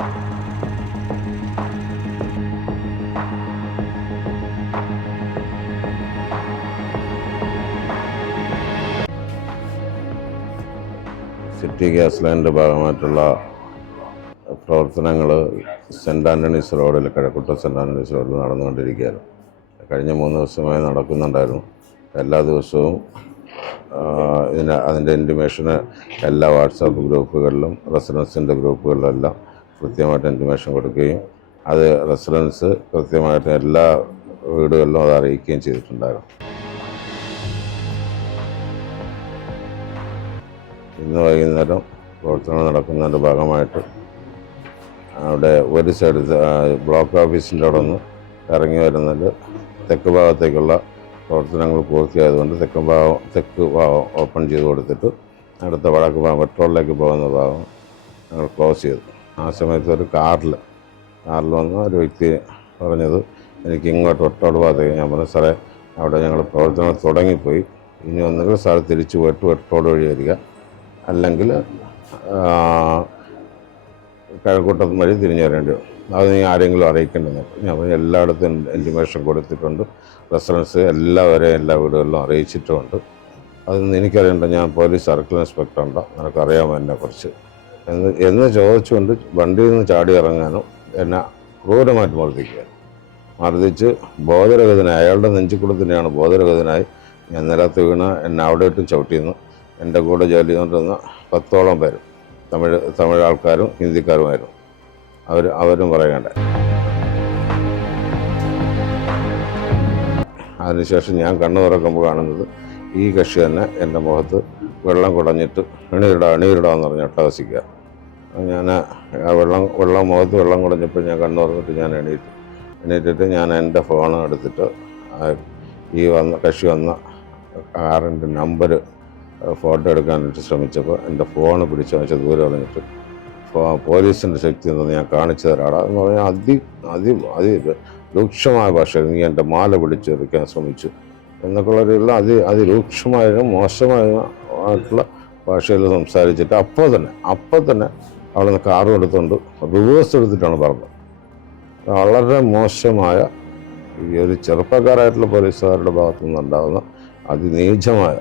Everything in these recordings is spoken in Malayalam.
സിറ്റി ഗ്യാസ് ലൈനിൻ്റെ ഭാഗമായിട്ടുള്ള പ്രവർത്തനങ്ങൾ സെൻറ് ആൻ്റണീസ് റോഡിൽ, കിഴക്കുട്ട സെൻറ് ആൻ്റണീസ് റോഡിൽ നടന്നുകൊണ്ടിരിക്കുകയായിരുന്നു. കഴിഞ്ഞ 3 ദിവസമായി നടക്കുന്നുണ്ടായിരുന്നു. എല്ലാ ദിവസവും അതിൻ്റെ ഇൻറ്റിമേഷന് എല്ലാ വാട്സാപ്പ് ഗ്രൂപ്പുകളിലും റെസിഡൻസിൻ്റെ ഗ്രൂപ്പുകളിലെല്ലാം കൃത്യമായിട്ട് ഇൻറ്റിമേഷൻ കൊടുക്കുകയും അത് റെസിഡൻസ് കൃത്യമായിട്ട് എല്ലാ വീടുകളിലും അത് അറിയിക്കുകയും ചെയ്തിട്ടുണ്ടായിരുന്നു. ഇന്ന് വൈകുന്നേരം പ്രവർത്തനം നടക്കുന്നതിൻ്റെ ഭാഗമായിട്ട് അവിടെ ഒരു സൈഡ് ബ്ലോക്ക് ഓഫീസിൻ്റെ അവിടെ നിന്ന് ഇറങ്ങി വരുന്നതിൽ തെക്ക് ഭാഗത്തേക്കുള്ള പ്രവർത്തനങ്ങൾ പൂർത്തിയായതുകൊണ്ട് തെക്ക് ഭാഗം ഓപ്പൺ ചെയ്ത് കൊടുത്തിട്ട് അടുത്ത വടക്ക് ഭാഗം പെട്രോളിലേക്ക് പോകുന്ന ഭാഗം ഞങ്ങൾ ക്ലോസ് ചെയ്തു. ആ സമയത്ത് ഒരു കാറിൽ വന്ന ഒരു വ്യക്തി പറഞ്ഞത്, എനിക്ക് ഇങ്ങോട്ട് വെട്ടോട് ഭാഗത്തേക്ക്. ഞാൻ പറഞ്ഞ സാറേ, അവിടെ ഞങ്ങൾ പ്രവർത്തനം തുടങ്ങിപ്പോയി, ഇനി ഒന്നുകിൽ സാർ തിരിച്ചു പോയിട്ട് വെട്ടോട് വഴി വരിക, അല്ലെങ്കിൽ കിഴക്കൂട്ടം വഴി തിരിഞ്ഞു വരേണ്ടി വരും. അത് നീ ആരെങ്കിലും അറിയിക്കേണ്ടതെന്ന്. ഞാൻ പറഞ്ഞു എല്ലായിടത്തും ഇൻറ്റിമേഷൻ കൊടുത്തിട്ടുണ്ട്, റെസിഡൻസ് എല്ലാവരെയും എല്ലാ വീടുകളിലും അറിയിച്ചിട്ടുമുണ്ട്. അതൊന്നും എനിക്കറിയണ്ട, ഞാൻ പോലീസ് സർക്കിൾ ഇൻസ്പെക്ടറുണ്ടോ, നിനക്കറിയാമോ എന്നെക്കുറിച്ച് എന്ന് ചോദിച്ചുകൊണ്ട് വണ്ടിയിൽ നിന്ന് ചാടി ഇറങ്ങാനും എന്നെ ക്രൂരമായിട്ട് മർദ്ദിച്ച് ബോധരഹിതനായി, അയാളുടെ നെഞ്ചിക്കൂടെ തന്നെയാണ് ബോധരഹിതനായി ഞാൻ നിലത്ത് വീണ് എന്നെ അവിടെ ഇട്ടും ചവിട്ടിയെന്ന്. എൻ്റെ കൂടെ ജോലി ചെയ്തുകൊണ്ടിരുന്ന 10ഓളം പേര് തമിഴ് ആൾക്കാരും ഹിന്ദിക്കാരുമായിരുന്നു. അവരും പറയണ്ട. അതിനുശേഷം ഞാൻ കണ്ണു തുറക്കുമ്പോൾ കാണുന്നത് ഈ കക്ഷി തന്നെ എൻ്റെ മുഖത്ത് വെള്ളം കുടഞ്ഞിട്ട് എണീരിടാന്ന് പറഞ്ഞ് അട്ടഹസിക്കുക. ഞാൻ ആ മുഖത്ത് വെള്ളം കുടഞ്ഞപ്പോൾ ഞാൻ കണ്ണു തുറന്നിട്ട് ഞാൻ എണീറ്റിട്ട് ഞാൻ എൻ്റെ ഫോൺ എടുത്തിട്ട് ഈ കക്ഷി വന്ന കാറിൻ്റെ നമ്പർ ഫോട്ടോ എടുക്കാനായിട്ട് ശ്രമിച്ചപ്പോൾ എൻ്റെ ഫോണ് പിടിച്ചു വെച്ച ദൂരെ പറഞ്ഞിട്ട് പോലീസിൻ്റെ ശക്തി എന്തെന്ന് ഞാൻ കാണിച്ചു തരാടാ എന്ന് പറഞ്ഞാൽ അതിരൂക്ഷമായ ഭാഷയിൽ നീ എൻ്റെ മാല പിടിച്ചെടുക്കാൻ ശ്രമിച്ചു എന്നൊക്കെയുള്ള അതിരൂക്ഷമായ മോശമായിട്ടുള്ള ഭാഷയിൽ സംസാരിച്ചിട്ട് അപ്പോൾ തന്നെ അവിടെ നിന്ന് കാറും എടുത്തുകൊണ്ട് റിവേഴ്സ് എടുത്തിട്ടാണ് പറഞ്ഞത്. വളരെ മോശമായ ഈ ഒരു ചെറുപ്പക്കാരായിട്ടുള്ള പോലീസുകാരുടെ ഭാഗത്തു നിന്നുണ്ടാകുന്ന അതിനീചമായ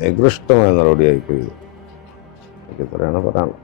നികൃഷ്ടമായ നടപടിയായിപ്പോയി ഇത്. എനിക്ക് ഇത്രയാണ് പറയാനുള്ളത്.